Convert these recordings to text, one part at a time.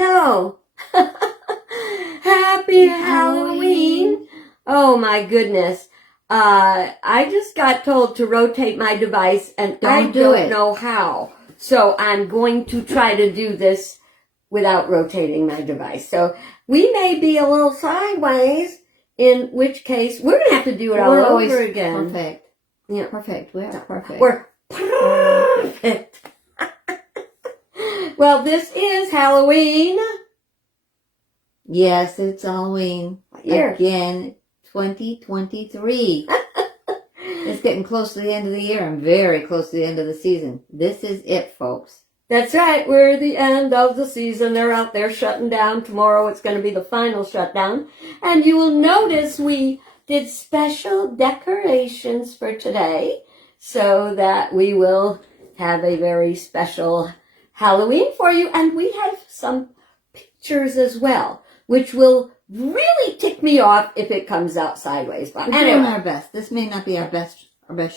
No. Happy Halloween. Oh my goodness. I just got told to rotate my device and I don't know how. So I'm going to try to do this without rotating my device. So we may be a little sideways, in which case we're going to have to do it all over again. Perfect. Yeah. Perfect. We are perfect. We're perfect. Well, this is Halloween. Yes, it's Halloween. Again, 2023. It's getting close to the end of the year and very close to the end of the season. This is it, folks. That's right. We're at the end of the season. They're out there shutting down. Tomorrow it's going to be the final shutdown. And you will notice we did special decorations for today so that we will have a very special Halloween for you. And we have some pictures as well, which will really tick me off if it comes out sideways. But we're doing our best. This may not be our best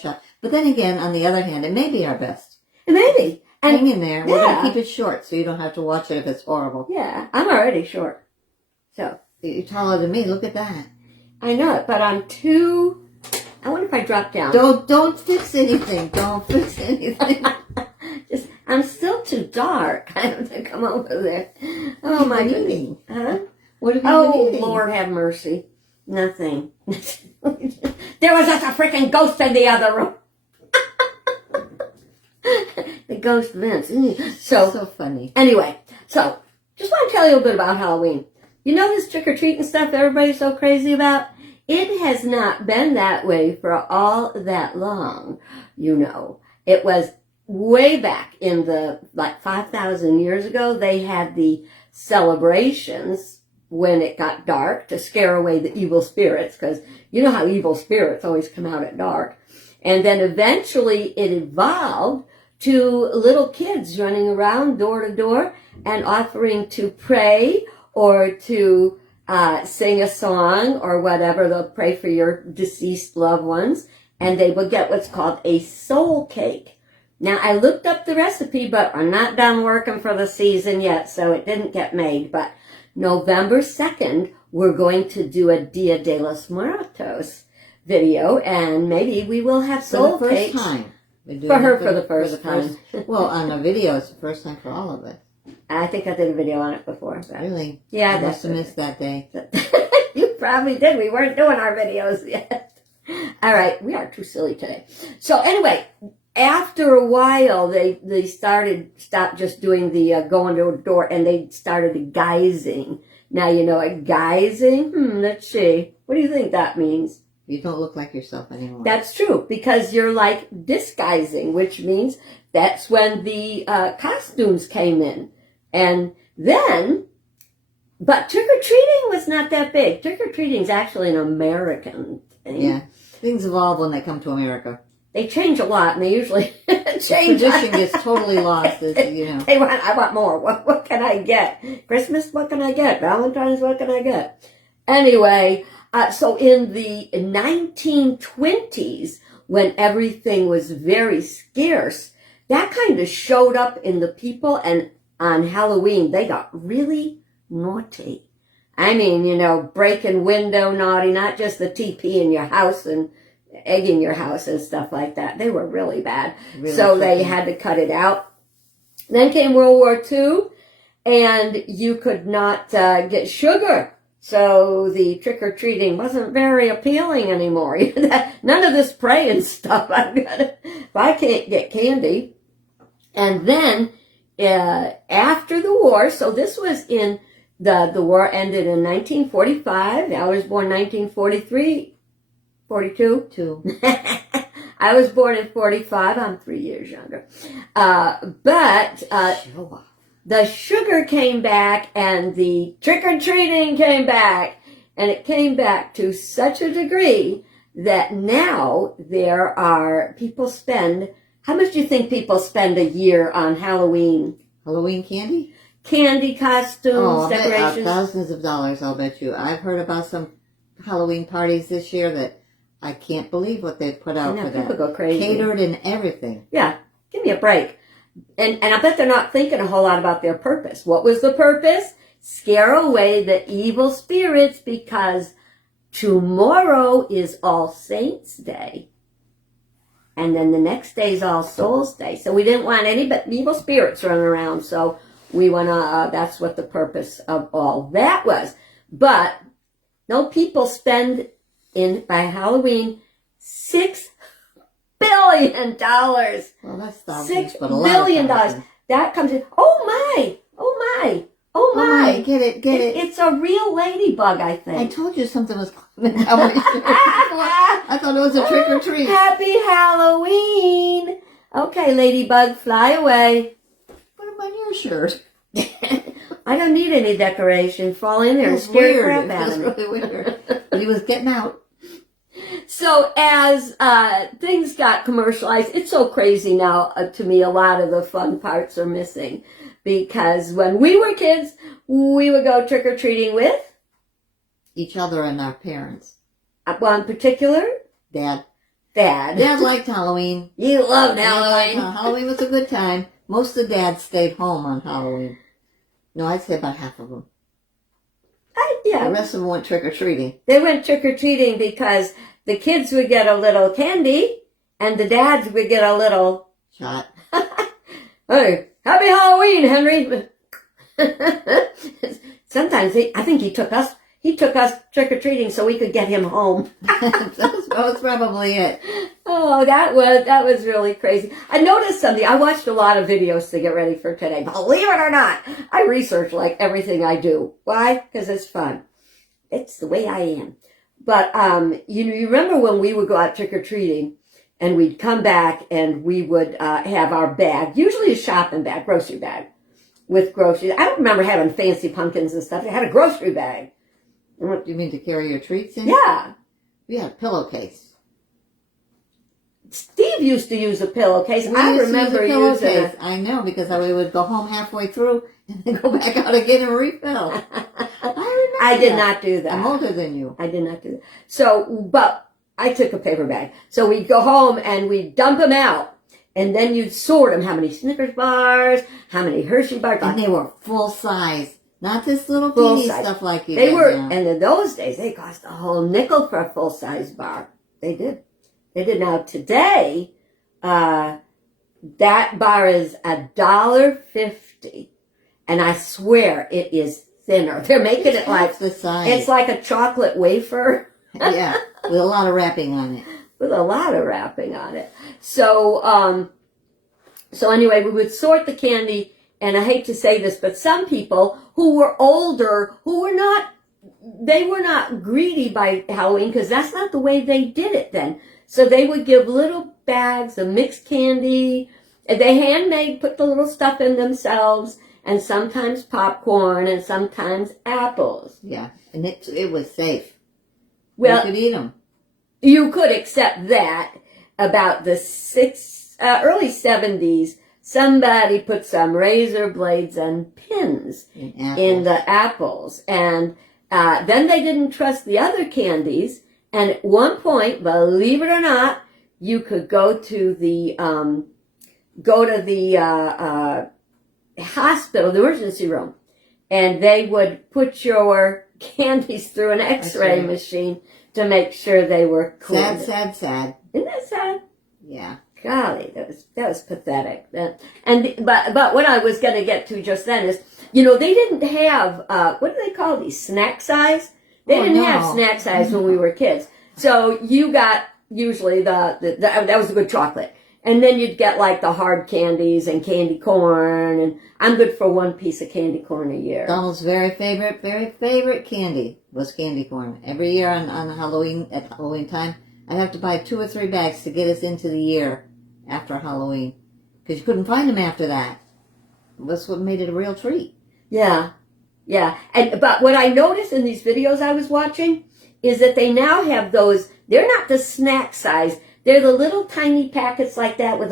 shot. But then again, on the other hand, it may be our best. It may be. Hang in there. We're going to keep it short so you don't have to watch it if it's horrible. Yeah, I'm already short. So. You're taller than me. Look at that. I know it, but I'm too... I wonder if I drop down. Don't fix anything. Don't fix anything. I'm still too dark. I have to come over there. Oh, my goodness. Huh? What have you been eating? Lord have mercy. Nothing. There was just a freaking ghost in the other room. The ghost Vince. So funny. Anyway, so just want to tell you a little bit about Halloween. You know this trick-or-treating stuff everybody's so crazy about? It has not been that way for all that long, you know. It was way back in the, 5,000 years ago, they had the celebrations when it got dark to scare away the evil spirits, because you know how evil spirits always come out at dark. And then eventually it evolved to little kids running around door to door and offering to pray or to sing a song or whatever. They'll pray for your deceased loved ones, and they will get what's called a soul cake. Now, I looked up the recipe, but I'm not done working for the season yet, so it didn't get made. But November 2nd, we're going to do a Dia de los Muertos video, and maybe we will have soul cakes. For the first time. For her for the first time. Well, on a video, it's the first time for all of us. I think I did a video on it before. But really? Yeah. I must have missed that day. You probably did. We weren't doing our videos yet. All right. We are too silly today. So anyway, after a while, they stopped just doing the going door to door, and they started the guising. Now, you know what guising? Let's see. What do you think that means? You don't look like yourself anymore. That's true, because you're like disguising, which means that's when the costumes came in. And then, but trick-or-treating was not that big. Trick-or-treating is actually an American thing. Yeah. Things evolve when they come to America. They change a lot, and they usually change. The tradition gets totally lost, as you know. I want more. What can I get? Christmas, what can I get? Valentine's, what can I get? Anyway, so in the 1920s, when everything was very scarce, that kind of showed up in the people, and on Halloween, they got really naughty. I mean, you know, breaking window naughty, not just the TP in your house and egging your house and stuff like that. They were really bad. So they had to cut it out. Then came World War II, and you could not get sugar. So the trick-or-treating wasn't very appealing anymore. None of this praying stuff. If I can't get candy. And then after the war, so this was in the war ended in 1945. I was born 1943. 42? 2. I was born in 45. I'm 3 years younger. But the sugar came back and the trick-or-treating came back. And it came back to such a degree that now there are, people spend, how much do you think people spend a year on Halloween? Halloween candy? Candy, costumes, decorations. Thousands of dollars, I'll bet you. I've heard about some Halloween parties this year that I can't believe what they've put out for that. People go crazy. Catered and everything. Yeah, give me a break. And I bet they're not thinking a whole lot about their purpose. What was the purpose? Scare away the evil spirits, because tomorrow is All Saints Day. And then the next day is All Souls Day. So we didn't want any but evil spirits running around. So we want to, that's what the purpose of all that was. But no, people spend by Halloween $6 billion. Well, that's thousands, but a lot $6 billion. of That comes in. Oh my! Oh my, get it. It's a real ladybug, I I think. told you something was coming. I thought it was a trick or treat. Happy Halloween! Okay, ladybug, fly away. Put them on your shirt. I don't need any decoration. Fall in there and It was scare the weird. crap It out was of me. really weird. But he was getting out. So as things got commercialized, it's so crazy now to me. A lot of the fun parts are missing, because when we were kids, we would go trick-or-treating with Each other and our parents. one particular Dad. dad. Dad liked Halloween. You loved Halloween. Halloween. Halloween was a good time. Most of the dads stayed home on Halloween. No, I'd say about half of them. The Yeah, rest of them went trick-or-treating. they went trick-or-treating because the kids would get a little candy and the dads would get a little, Shot. hey, happy Halloween, Henry. Sometimes I think he took us trick-or-treating so we could get him home. that was probably it. Oh, that was really crazy. I noticed something. I watched a lot of videos to get ready for today. Believe it or not, I research like everything I do. Why? Because it's fun. It's the way I am. But you remember when we would go out trick-or-treating and we'd come back and we would have our bag, usually a shopping bag, grocery bag, with groceries. I don't remember having fancy pumpkins and stuff. I had a grocery bag. You mean to carry your treats in? Yeah. We had a pillowcase. Steve used to use a pillowcase. We I used to remember use a using pillowcase. it. I know, because we would go home halfway through and then go back out again and refill. I did not do that. I'm older than you. I did not do that. So, but I took a paper bag. So we'd go home and we'd dump them out. And then you'd sort them. How many Snickers bars, how many Hershey bars. And they were full size. Not this little Full teeny size. stuff like you They get were, now. and in those days, they cost a whole nickel for a full-size bar. They did. Now today, that bar is $1.50. And I swear it is thinner. They're making it like, Half the size. it's like a chocolate wafer. Yeah, with a lot of wrapping on it. With a lot of wrapping on it. So, so anyway, we would sort the candy, and I hate to say this, but some people who were older, they were not greedy by Halloween, because that's not the way they did it then. So they would give little bags of mixed candy, and they handmade, put the little stuff in themselves, and sometimes popcorn, and sometimes apples. Yeah, and it was safe. Well, you could eat them. you could accept that. About the early 70s, somebody put some razor blades and pins in the apples. And then they didn't trust the other candies. And at one point, believe it or not, you could go to the hospital, the emergency room, and they would put your candies through an X-ray machine to make sure they were clean. Sad. Isn't that sad? Yeah. Golly, that was pathetic. But what I was going to get to just then is, they didn't have what do they call these, snack size? They didn't have snack size when we were kids. So you got usually that was a good chocolate, and then you'd get like the hard candies and candy corn. And I'm good for one piece of candy corn a year. Donald's very favorite candy was candy corn. Every year on Halloween, at Halloween time, I'd have to buy 2 or 3 bags to get us into the year after Halloween, because you couldn't find them after that. That's what made it a real treat. Yeah. But what I noticed in these videos I was watching is that they now have those. They're not the snack size. They're the little tiny packets like that with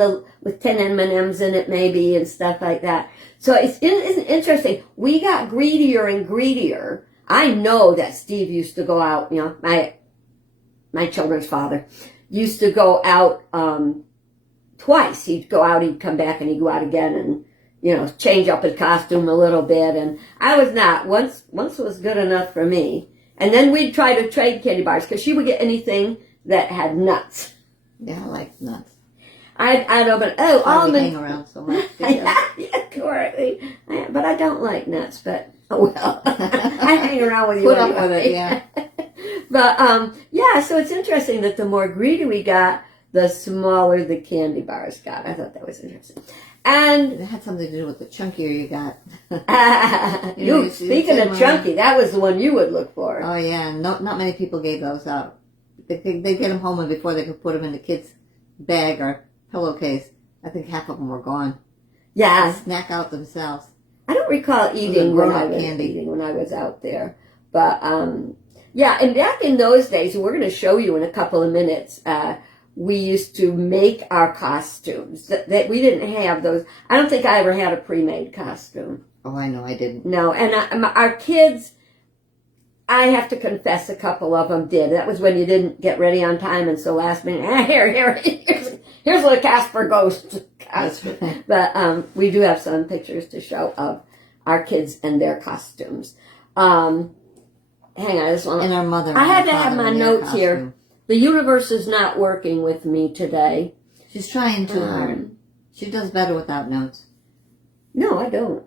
10 M&Ms in it maybe and stuff like that. So it's interesting. We got greedier and greedier. I know that Steve used to go out, my children's father used to go out twice. He'd go out, he'd come back, and he'd go out again, and change up his costume a little bit. And I was not. Once was good enough for me. And then we'd try to trade candy bars because she would get anything that had nuts. Yeah, I like nuts. I'd open, Almond. almond. Hang around so much. But I don't like nuts, but oh well. I hang around with you. Put up anyway. with it, yeah. But yeah, so it's interesting that the more greedy we got, the smaller the candy bars got. I thought that was interesting. And It had something to do with the chunkier you got. speaking of chunky, that was the one you would look for. Oh yeah, not many people gave those out. They get them home, and before they could put them in the kids' bag or pillowcase, I think half of them were gone. Yeah, They snack out themselves. I don't recall eating grown-up when I was out there, but yeah. And back in those days, and we're going to show you in a couple of minutes. We used to make our costumes. That we didn't have those. I don't think I ever had a pre-made costume. Oh, I know, I didn't. No, and our kids, I have to confess, a couple of them did. That was when you didn't get ready on time, and so last minute, here's a Casper ghost costume. But we do have some pictures to show of our kids and their costumes. Hang on, this one. And our mother. I had to have my notes here. The universe is not working with me today. She's trying too hard. She does better without notes. No, I don't.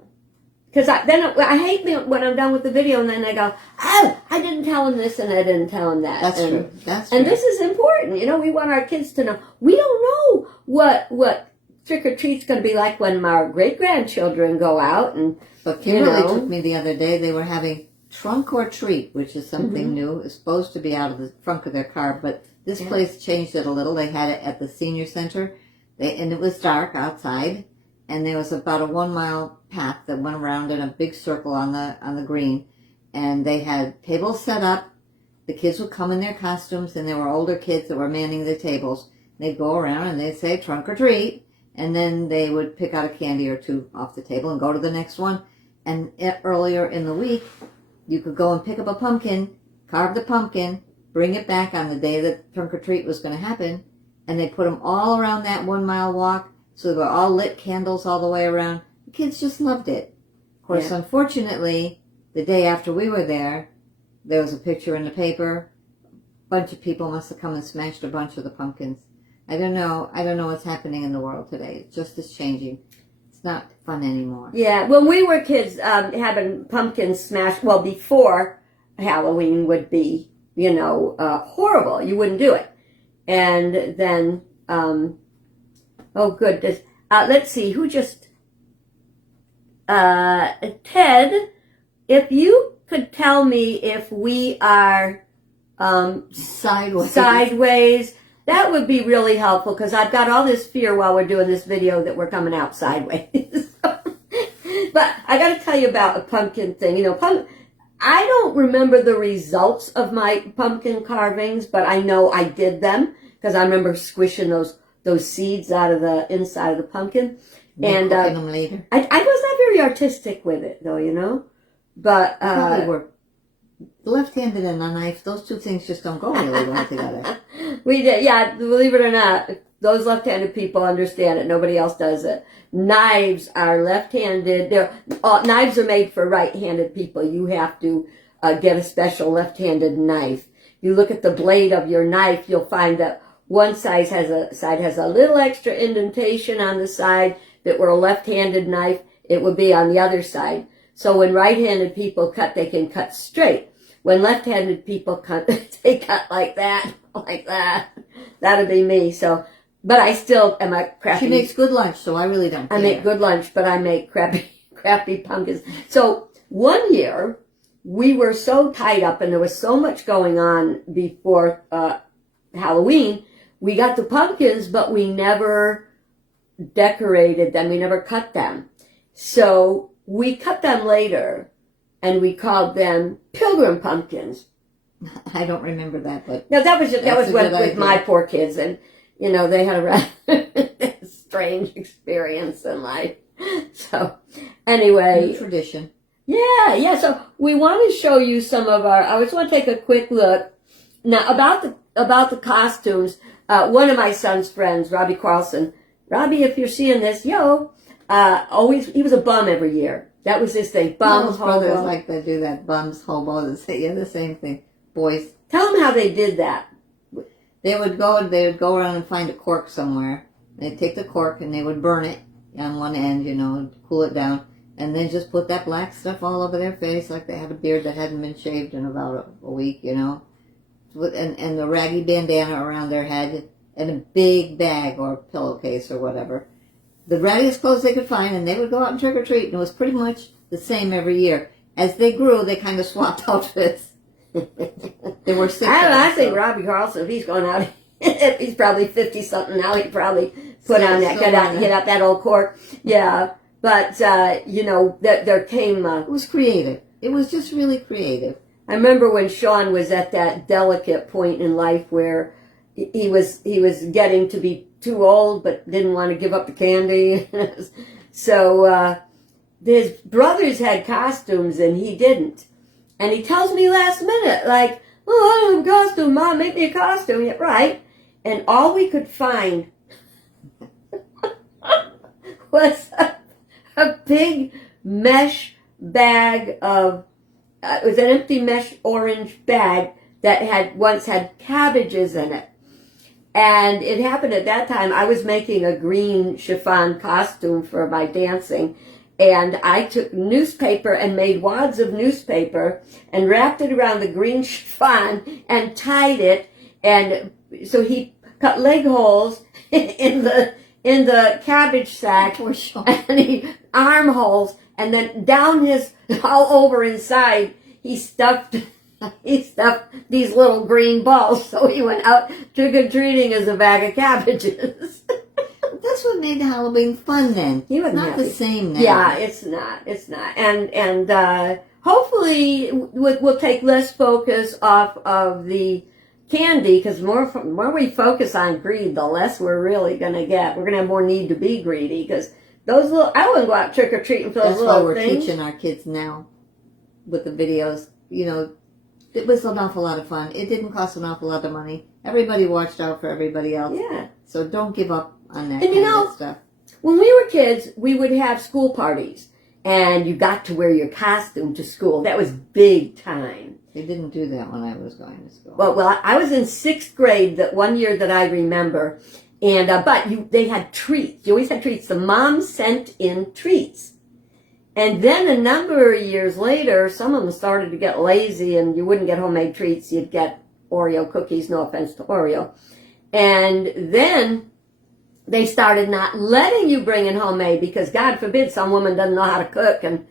Because I hate when I'm done with the video and then I go, oh, I didn't tell him this and I didn't tell him that. That's true. That's true. And this is important. We want our kids to know. We don't know what trick-or-treat's going to be like when our great-grandchildren go out. But Kimberly took me the other day. They were having trunk or treat, which is something new. It's supposed to be out of the trunk of their car, but this place changed it a little. They had it at the senior center, and it was dark outside, and there was about a 1 mile path that went around in a big circle on the green, and they had tables set up. The kids would come in their costumes, and there were older kids that were manning the tables. They'd go around and they'd say trunk or treat, and then they would pick out a candy or two off the table and go to the next one. And earlier in the week, you could go and pick up a pumpkin, carve the pumpkin, bring it back on the day that trunk or treat was going to happen, and they put them all around that 1 mile walk, so they were all lit candles all the way around. The kids just loved it. Of course, unfortunately, the day after we were there was a picture in the paper. A bunch of people must have come and smashed a bunch of the pumpkins. I don't know what's happening in the world today. It just is changing. It's not fun anymore. Yeah, when we were kids, having pumpkins smashed, well, before Halloween would be, horrible. You wouldn't do it. And then, oh goodness, let's see, who just, Ted, if you could tell me if we are, sideways, that would be really helpful, because I've got all this fear while we're doing this video that we're coming out sideways. But I got to tell you about a pumpkin thing. I don't remember the results of my pumpkin carvings, but I know I did them, because I remember squishing those seeds out of the inside of the pumpkin. And them later. I was not very artistic with it, though, But probably were. Left-handed and a knife, those two things just don't go really well together. We did, yeah, believe it or not, those left-handed people understand it. Nobody else does it. Knives are left-handed. Knives are made for right-handed people. You have to get a special left-handed knife. You look at the blade of your knife, you'll find that one side has a little extra indentation on the side. If it were a left-handed knife, it would be on the other side. So when right-handed people cut, they can cut straight. When left-handed people cut, they cut like that. That'd be me. So, but I still am a crappy. She makes good lunch, so I really don't care. I make good lunch, but I make crappy pumpkins. So one year, we were so tied up and there was so much going on before Halloween, we got the pumpkins, but we never decorated them. We never cut them. So we cut them later, and we called them pilgrim pumpkins. I don't remember that, but no, that was with my poor kids, and they had a rather strange experience in life. So anyway, new tradition. Yeah. So we want to show you some of our. I just want to take a quick look now about the costumes. One of my son's friends, Robbie Carlson, Robbie, if you're seeing this, he was a bum every year. That was his thing. Bum, Those brothers hobo. like to do that. Bums, hobos, the same thing. Boys. Tell them how they did that. They would go around and find a cork somewhere. They'd take the cork and they would burn it on one end, cool it down, and then just put that black stuff all over their face like they had a beard that hadn't been shaved in about a week, and the raggy bandana around their head and a big bag or pillowcase or whatever. The raggiest clothes they could find, and they would go out and trick or treat, and it was pretty much the same every year. As they grew, they kind of swapped outfits. They were sick. I think Robbie Carlson, if he's going out, if he's probably 50-something now, he'd probably get out that old cork. Yeah, but, there came... it was creative. It was just really creative. I remember when Sean was at that delicate point in life where he was getting to be too old but didn't want to give up the candy. So his brothers had costumes and he didn't. And he tells me last minute, like, I don't have a costume, Mom, make me a costume. Yeah, right. And all we could find was a big mesh bag of, it was an empty mesh orange bag that had once had cabbages in it. And it happened at that time, I was making a green chiffon costume for my dancing. And I took newspaper and made wads of newspaper and wrapped it around the green chiffon and tied it. And so he cut leg holes in the cabbage sack and he armholes, and then down his all over inside he stuffed these little green balls. So he went out trick-or-treating as a bag of cabbages. That's what made Halloween fun then. It's not the same now. Yeah, it's not. And hopefully we'll take less focus off of the candy, because more we focus on greed, the less we're really going to get. We're going to have more need to be greedy, because those little, I wouldn't go out trick-or-treating for those That's little why we're things. teaching our kids now with the videos. It was an awful lot of fun. It didn't cost an awful lot of money. Everybody watched out for everybody else. Yeah. So don't give up on that And kind of stuff. When we were kids, we would have school parties, and you got to wear your costume to school. That was big time. They didn't do that when I was going to school. Well, I was in 6th grade that one year that I remember, and they had treats. You always had treats. The mom sent in treats. And then a number of years later, some of them started to get lazy, and you wouldn't get homemade treats. You'd get Oreo cookies, no offense to Oreo. And then they started not letting you bring in homemade, because God forbid some woman doesn't know how to cook and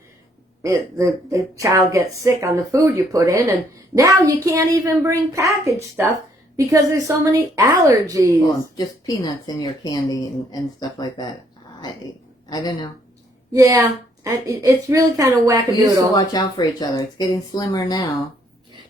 the child gets sick on the food you put in. And now you can't even bring packaged stuff because there's so many allergies. Well, just peanuts in your candy and stuff like that. I don't know. Yeah, it's really kind of wackadoodle. We used to watch out for each other. It's getting slimmer now.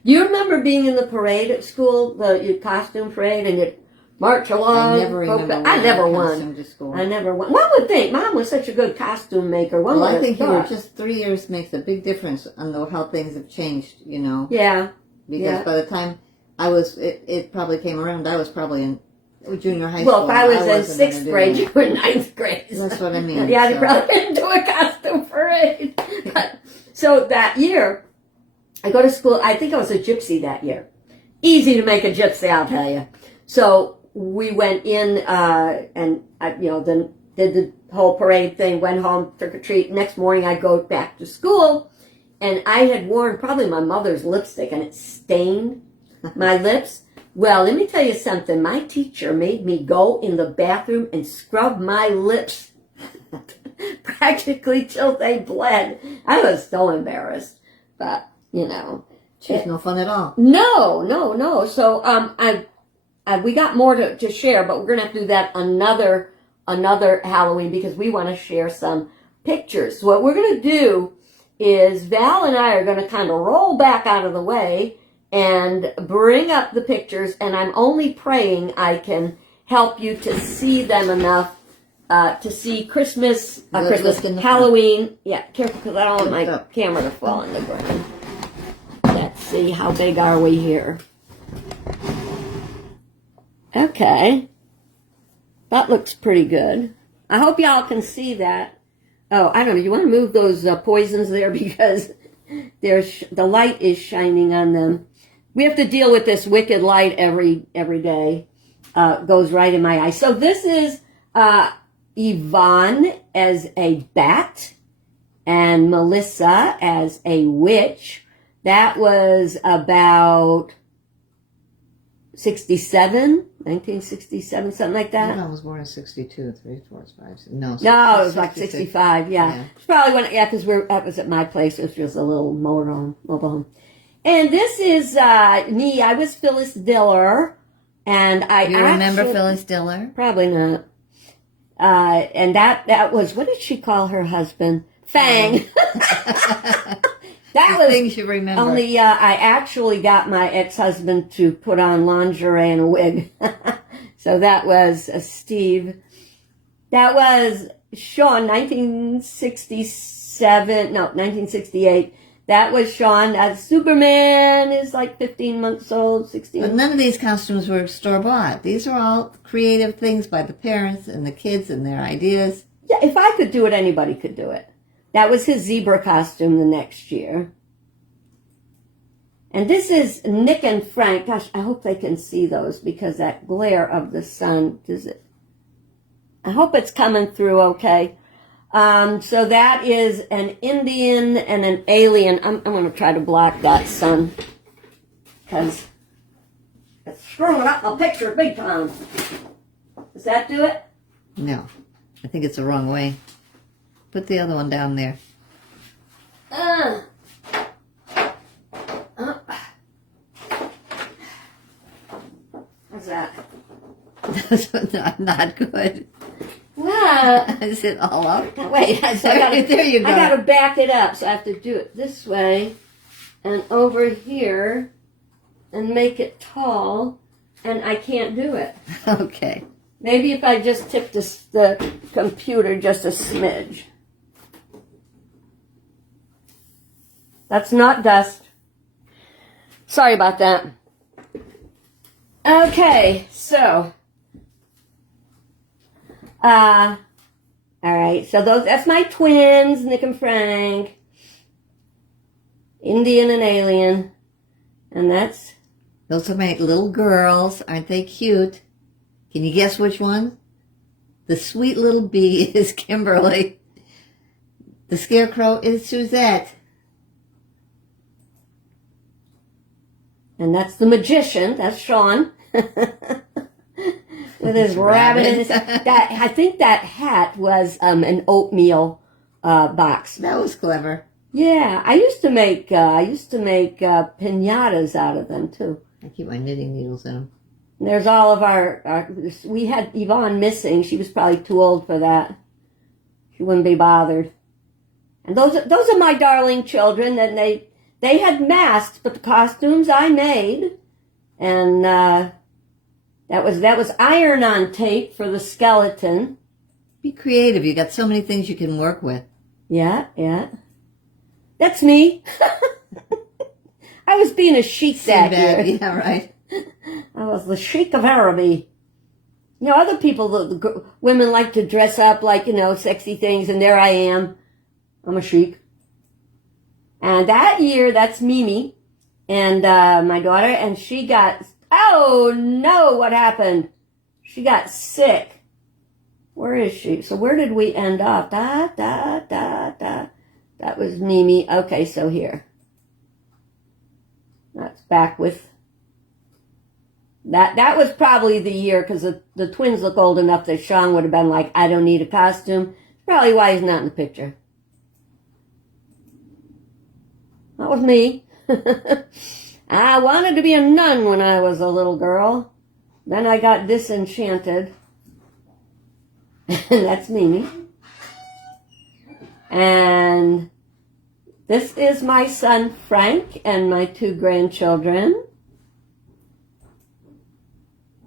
Do you remember being in the parade at school, your costume parade, and you'd march along? I never remember. I never won. To school. I never won. One would think Mom was such a good costume maker. Well, I think you were just 3 years makes a big difference on how things have changed. Yeah. Because by the time I was, it probably came around. I was probably in junior high school. Well, if I was in 6th grade, you were in 9th grade. That's what I mean. Yeah, you probably didn't do a costume parade. So that year, I go to school. I think I was a gypsy that year. Easy to make a gypsy, I'll tell you. So we went in and then did the whole parade thing, went home, trick or treat. Next morning I go back to school, and I had worn probably my mother's lipstick, and it stained my lips. Well, let me tell you something. My teacher made me go in the bathroom and scrub my lips practically till they bled. I was so embarrassed, but She's no fun at all. No. So we got more to share, but we're gonna have to do that another Halloween, because we want to share some pictures. So what we're gonna do is Val and I are gonna kind of roll back out of the way and bring up the pictures, and I'm only praying I can help you to see them enough to see Christmas, Halloween. Yeah, careful, because I don't want my camera to fall on the ground. Let's see, how big are we here? Okay. That looks pretty good. I hope y'all can see that. Oh, I don't know. You want to move those poisons there because the light is shining on them. We have to deal with this wicked light every day. Goes right in my eye. So this is Yvonne as a bat and Melissa as a witch. That was about 1967, something like that. I was born in 62, 3, 4, 5, 6. No, No, it was like 65, yeah. It's probably when, because that was at my place. It was just a little mobile home. And this is me. I was Phyllis Diller. And You remember Phyllis Diller? Probably not. And that was, what did she call her husband? Fang. That was things you remember. Only I actually got my ex-husband to put on lingerie and a wig. So that was Steve. That was Sean, 1968. That was Sean. Superman is like 15 months old, 16. But none of these costumes were store-bought. These are all creative things by the parents and the kids and their ideas. Yeah, if I could do it, anybody could do it. That was his zebra costume the next year. And this is Nick and Frank. Gosh, I hope they can see those because that glare of the sun, I hope it's coming through okay. So that is an Indian and an alien. I'm going to try to block that sun because it's screwing up my picture big time. Does that do it? No, I think it's the wrong way. Put the other one down there. How's that? That's not good. What? Is it all up? Wait, There you go. I gotta back it up, so I have to do it this way and over here and make it tall, and I can't do it. Okay. Maybe if I just tip the computer just a smidge. That's not dust. Sorry about that. Okay, so all right, so that's my twins, Nick and Frank, Indian and alien, and those are my little girls. Aren't they cute? Can you guess which one? The sweet little bee is Kimberly. The scarecrow is Suzette. And that's the magician. That's Sean. With his rabbit in his I think that hat was an oatmeal box. That was clever. Yeah, I used to make piñatas out of them too. I keep my knitting needles in them. And there's all of our we had Yvonne missing. She was probably too old for that. She wouldn't be bothered. And those are my darling children, and they had masks, but the costumes I made, and that was iron-on tape for the skeleton. Be creative. You got so many things you can work with. Yeah. That's me. I was being a chic that year. Yeah, right. I was the chic of Araby. You know, other people, the women like to dress up like, sexy things, and there I am. I'm a chic. And that year, that's Mimi and my daughter, and she got, oh no, what happened? She got sick. Where is she? So where did we end up? That was Mimi. Okay, so here. That's back with, that was probably the year, because the twins look old enough that Sean would have been like, I don't need a costume. Probably why he's not in the picture. That was me. I wanted to be a nun when I was a little girl. Then I got disenchanted. And that's Mimi. And this is my son Frank and my 2 grandchildren.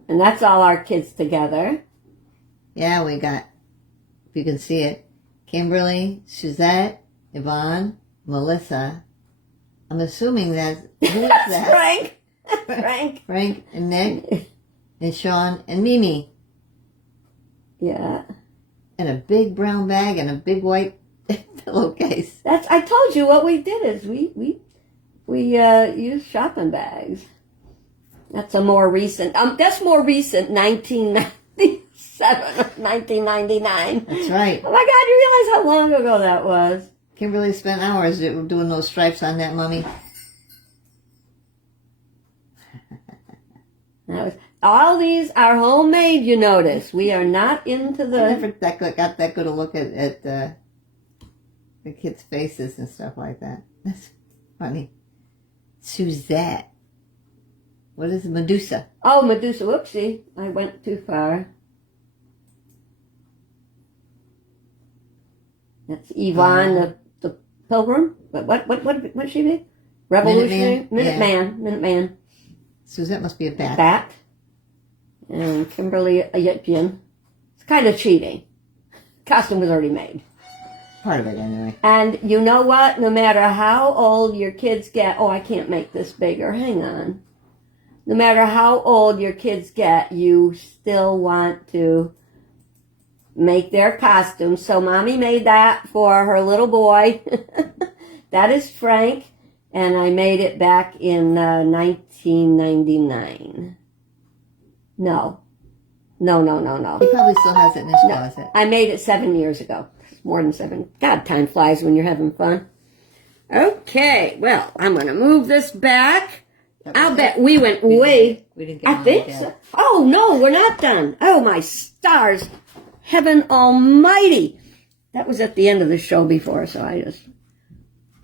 And that's all our kids together. Yeah, we got, if you can see it, Kimberly, Suzette, Yvonne, Melissa. I'm assuming who is that? Frank. Frank and Nick and Sean and Mimi. Yeah. And a big brown bag and a big white pillowcase. I told you what we did is we used shopping bags. That's a more recent, that's more recent, 1997 or 1999. That's right. Oh my God, you realize how long ago that was? Kimberly spent hours doing those stripes on that mummy. All these are homemade, you notice. We are not into I the... never got that good a look at the kids' faces and stuff like that. That's funny. Suzette. What is it? Medusa? Oh, Medusa. Whoopsie. I went too far. That's Yvonne the Pilgrim. What she be? Revolutionary? Minuteman. Suzette must be a bat. Bat. And Kimberly a Yippian. It's kind of cheating. Costume was already made. Part of it, anyway. And you know what? No matter how old your kids get... Oh, I can't make this bigger. Hang on. No matter how old your kids get, you still want to make their costumes. So Mommy made that for her little boy. That is Frank. And I made it back in 1999. No. He probably still has it in his closet. I made it 7 years ago. More than 7. God, time flies when you're having fun. Okay, well, I'm going to move this back. I'll bet we went way... We didn't get I think so. Oh, no, we're not done. Oh, my stars. Heaven almighty. That was at the end of the show before, so I just...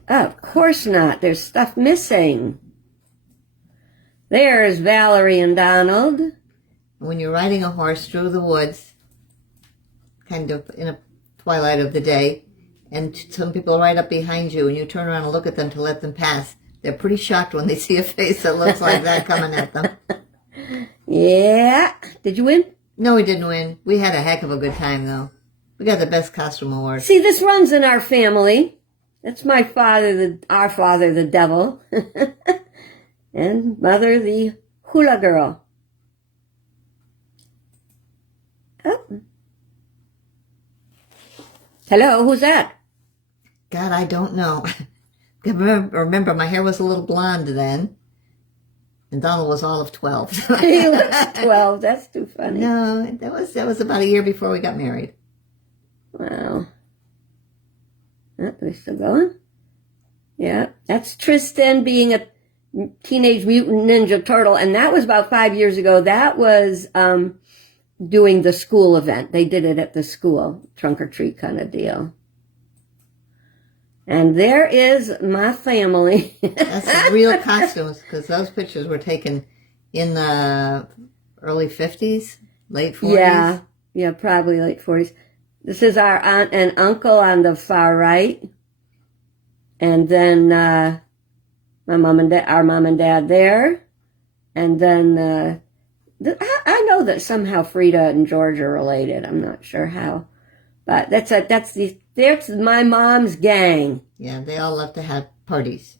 Oh, of course not. There's stuff missing. There's Valerie and Donald. When you're riding a horse through the woods, kind of in a twilight of the day, and some people ride up behind you, and you turn around and look at them to let them pass, they're pretty shocked when they see a face that looks like that coming at them. Yeah. Did you win? No, we didn't win. We had a heck of a good time, though. We got the best costume award. See, this runs in our family. That's my father, our father, the devil. And mother, the hula girl. Oh. Hello, who's that? God, I don't know. Remember, my hair was a little blonde then. And Donald was all of 12. He looks 12. That's too funny. No, that was about a year before we got married. Wow. Oh, are we still going? Yeah. That's Tristan being a Teenage Mutant Ninja Turtle. And that was about 5 years ago. That was doing the school event. They did it at the school. Trunk or treat kind of deal. And there is my family. That's the real costumes, because those pictures were taken in the early 50s, late 40s. Yeah, probably late 40s. This is our aunt and uncle on the far right. And then our mom and dad there. And then I know that somehow Frida and George are related. I'm not sure how. But that's my mom's gang. Yeah, they all love to have parties.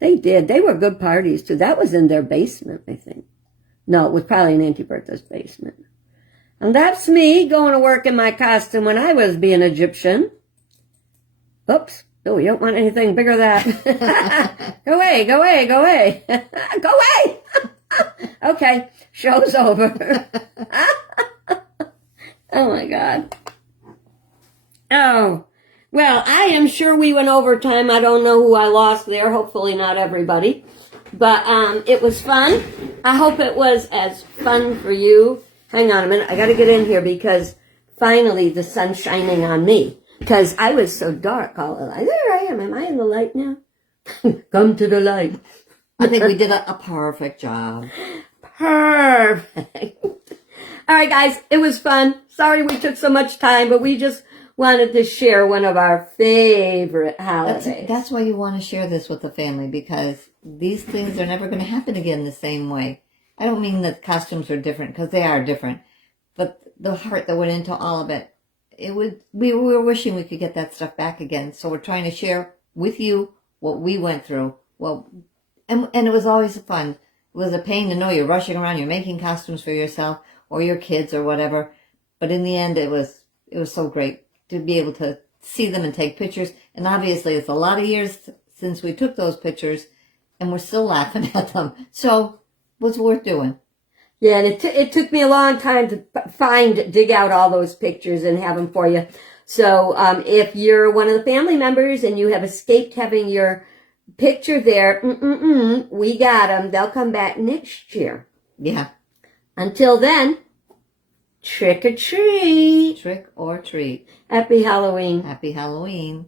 They did. They were good parties, too. That was in their basement, I think. No, it was probably in Auntie Bertha's basement. And that's me going to work in my costume when I was being Egyptian. Oops. Oh, you don't want anything bigger than that. Go away, go away, go away. Go away! Okay, show's over. Oh, my God. Oh, well, I am sure we went over time. I don't know who I lost there. Hopefully not everybody. But it was fun. I hope it was as fun for you. Hang on a minute. I got to get in here because finally the sun's shining on me. Because I was so dark all the light. There I am. Am I in the light now? Come to the light. I think we did a perfect job. Perfect. All right, guys. It was fun. Sorry we took so much time, but we just wanted to share one of our favorite holidays. That's why you want to share this with the family, because these things are never going to happen again the same way. I don't mean that costumes are different, because they are different, but the heart that went into all of it, we were wishing we could get that stuff back again. So we're trying to share with you what we went through. Well, and it was always fun. It was a pain to know you're rushing around, you're making costumes for yourself or your kids or whatever. But in the end, it was so great to be able to see them and take pictures. And obviously, it's a lot of years since we took those pictures, and we're still laughing at them. So it was worth doing. Yeah, and it took me a long time to dig out all those pictures and have them for you. So if you're one of the family members and you have escaped having your picture there, we got them. They'll come back next year. Yeah. Until then, trick or treat. Trick or treat. Happy Halloween. Happy Halloween.